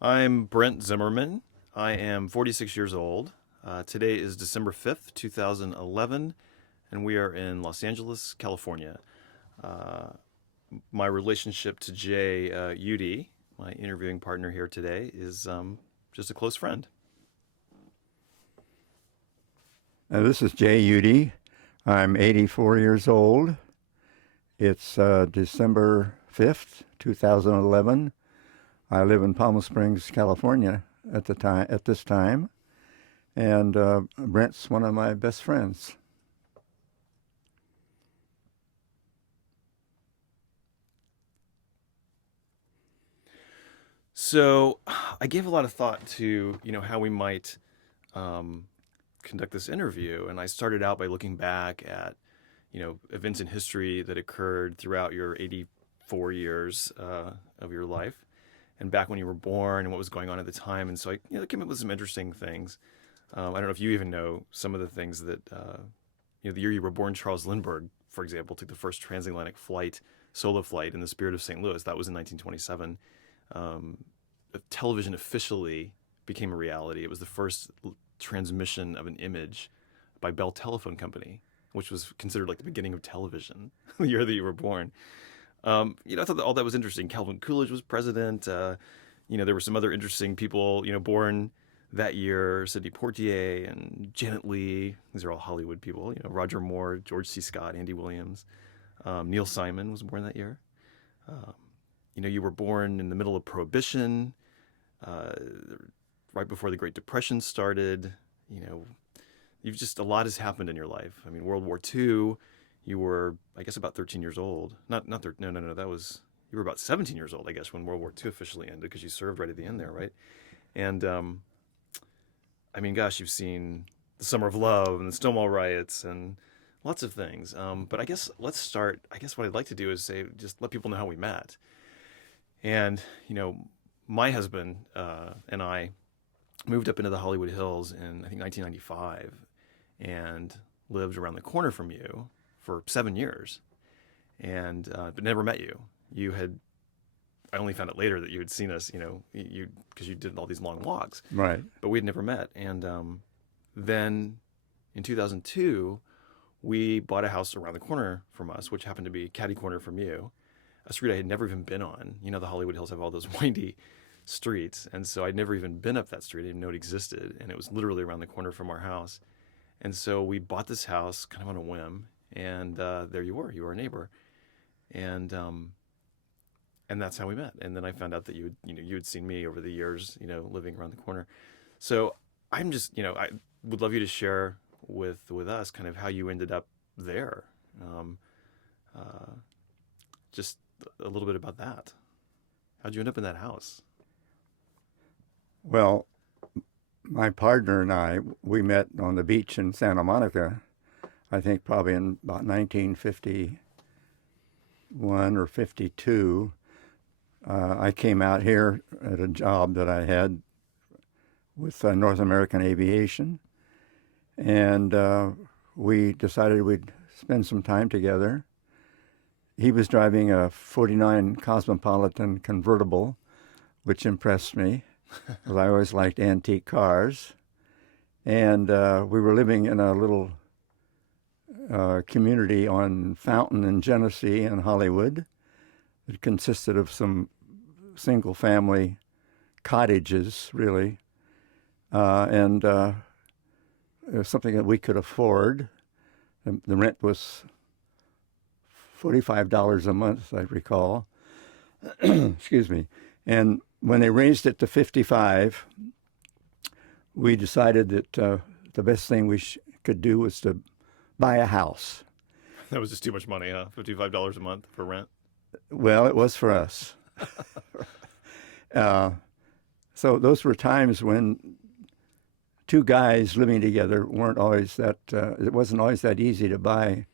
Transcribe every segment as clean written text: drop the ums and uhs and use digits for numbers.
I'm Brent Zimmerman. I am 46 years old. Today is December 5th, 2011, and we are in Los Angeles, California. Uh, my relationship to Jay Udy, my interviewing partner here today, is just a close friend. This is Jay Udy. I'm 84 years old. It's December 5th, 2011. I live in Palm Springs, California at this time, and Brent's one of my best friends. So I gave a lot of thought to how we might um, conduct this interview, and I started out by looking back at events in history that occurred throughout your 84 years of your life, and back when you were born and what was going on at the time. And so I came up with some interesting things. I don't know if you even know some of the things that the year you were born, Charles Lindbergh, for example, took the first transatlantic flight, solo flight in the spirit of St. Louis. That was in 1927. Um, Television officially became a reality. It was the first transmission of an image by Bell Telephone Company, which was considered like the beginning of television, the year that you were born. I thought that all that was interesting. Calvin Coolidge was president. There were some other interesting people, born that year. Sidney Poitier and Janet Leigh. These are all Hollywood people. Roger Moore, George C. Scott, Andy Williams. Neil Simon was born that year. Um, you were born in the middle of Prohibition, uh, right before the Great Depression started. You know, you've just a lot has happened in your life. I mean, World War II. You were, I guess, about 13 years old. Not no, no, no. That was you were about 17 years old, I guess, when World War II officially ended, because you served right at the end there, right? And I mean, gosh, you've seen the Summer of Love and the Stonewall riots and lots of things. But I guess let's start. I guess what I'd like to do is say, just let people know how we met. And my husband and I moved up into the Hollywood Hills in I think 1995, and lived around the corner from you for 7 years, and but never met you. You had I only found out later that you had seen us, you because you did all these long walks, Right. but we had never met. And then in 2002, we bought a house around the corner from us, which happened to be catty corner from you, a street I had never even been on. The Hollywood Hills have all those windy streets, and so I'd never even been up that street. I didn't know it existed, and it was literally around the corner from our house. And so we bought this house kind of on a whim, and there you were. You were a neighbor, and that's how we met. And then I found out that you had seen me over the years, living around the corner. So I'm just, I would love you to share with us kind of how you ended up there. Um, uh, just a little bit about that. How'd you end up in that house? Well, my partner and I, we met on the beach in Santa Monica, I think probably in about 1951 or 52. I came out here at a job that I had with North American Aviation, and we decided we'd spend some time together. He was driving a 49 Cosmopolitan convertible, which impressed me because I always liked antique cars. And we were living in a little community on Fountain and Genesee in Hollywood. It consisted of some single family cottages, really, and it was something that we could afford. The rent was $45 a month, I recall. Excuse me. And when they raised it to 55, we decided that the best thing could do was to buy a house. That was just too much money, huh? $55 a month for rent. Well, it was for us. uh, so those were times when two guys living together weren't always that. It wasn't always that easy to buy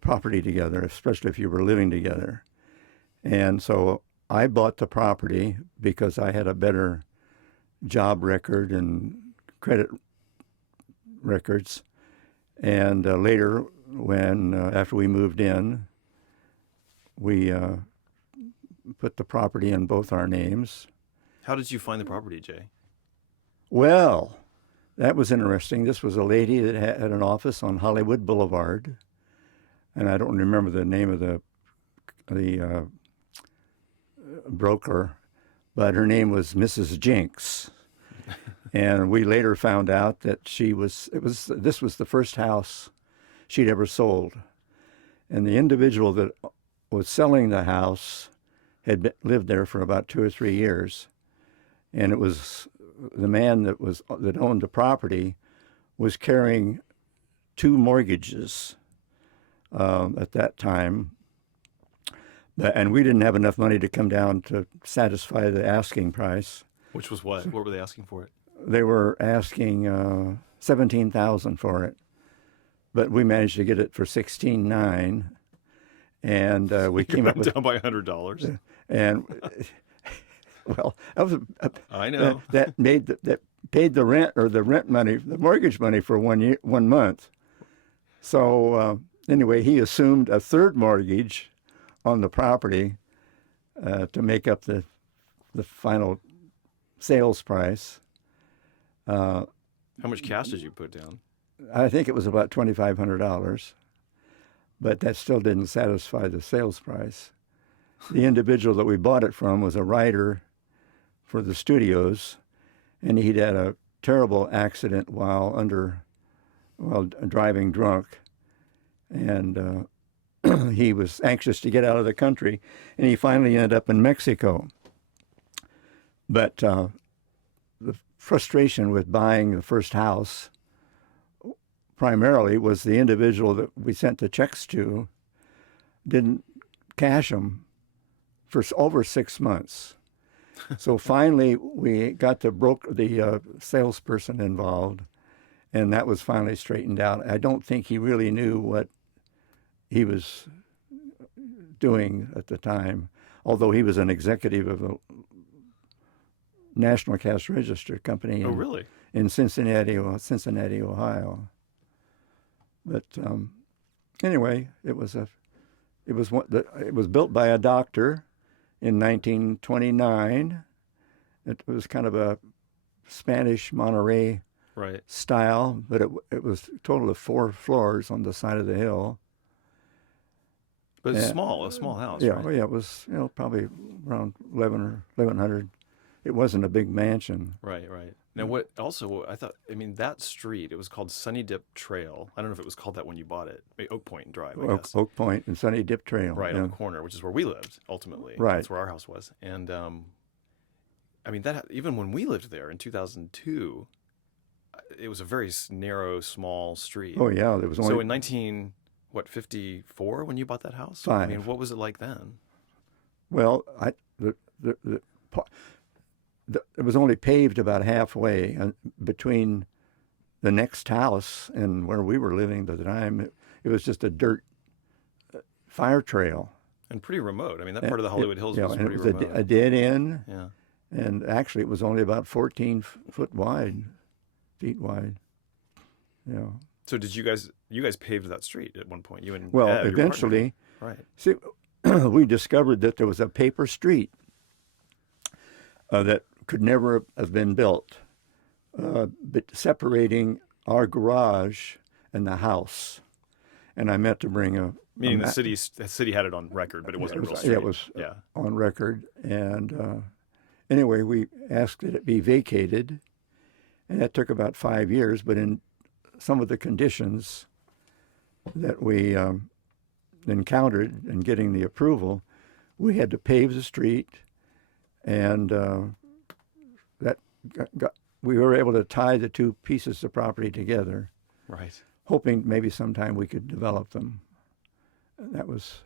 property together, especially if you were living together. And so I bought the property because I had a better job record and credit records. And later, when after we moved in, we put the property in both our names. How did you find the property, Jay? Well, that was interesting. This was a lady that had an office on Hollywood Boulevard, and I don't remember the name of the broker, but her name was Mrs. Jinks. And we later found out that this was the first house she'd ever sold. And the individual that was selling the house had lived there for about 2 or 3 years. And it was the man that owned the property was carrying 2 mortgages at that time. And we didn't have enough money to come down to satisfy the asking price. Which was what? What were they asking for it? They were asking $17,000 for it, but we managed to get it for $16,900, and we came up with down by $100. And well, that was I know that paid the rent or the rent money, the mortgage money for 1 month. So anyway, he assumed a third mortgage on the property to make up the final sales price. How much cash did you put down? I think it was about $2,500, but that still didn't satisfy the sales price. The individual that we bought it from was a writer for the studios, and he'd had a terrible accident while driving drunk, and he was anxious to get out of the country, and he finally ended up in Mexico. But the frustration with buying the first house primarily was the individual that we sent the checks to didn't cash them for over 6 months. So finally, we got the salesperson involved, and that was finally straightened out. I don't think he really knew what he was doing at the time, although he was an executive of a National Cash Register company Oh, really? in Cincinnati, Ohio. But anyway, it was built by a doctor in 1929. It was kind of a Spanish Monterey Right. style, but it was a total of 4 floors on the side of the hill. But it's a small house, Yeah, right? well, yeah, it was probably around 1100. It wasn't a big mansion. Right, right. Now, what that street, it was called Sunny Dip Trail. I don't know if it was called that when you bought it. Maybe Oak Point Drive, I guess. Oak Point and Sunny Dip Trail. Right, yeah. on the corner, which is where we lived, ultimately. Right. That's where our house was. And, that even when we lived there in 2002, it was a very narrow, small street. Oh, yeah, there was only... So in 54 when you bought that house? 5. I mean, what was it like then? Well, it was only paved about halfway between the next house and where we were living at the time. It was just a dirt fire trail. And pretty remote. I mean, that part of the Hollywood Hills was and pretty it was remote. a dead end. Yeah. And actually, it was only about 14 feet wide. Yeah. So did you guys paved that street at one point? You and Well, Ed, your eventually, partner. see, we discovered that there was a paper street that could never have been built, but separating our garage and the house. And I meant to bring Meaning the city had it on record, but it wasn't a real street. Yeah, it was on record. And anyway, we asked that it be vacated, and that took about 5 years. But in some of the conditions that we encountered in getting the approval, we had to pave the street, and we were able to tie the 2 pieces of property together, Right. hoping maybe sometime we could develop them. That was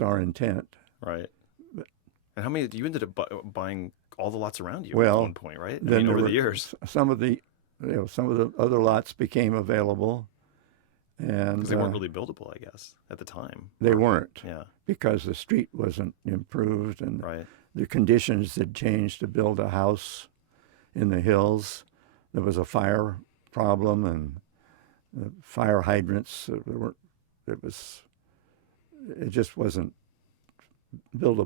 our intent. Right. And how many? You ended up buying all the lots around you Well, at one point, right? then over there the years, some of the other lots became available, and because they weren't really buildable, I guess, at the time. they weren't, Yeah. because the street wasn't improved, and Right. the conditions had changed to build a house in the hills. There was a fire problem, and the fire hydrants, it just wasn't buildable.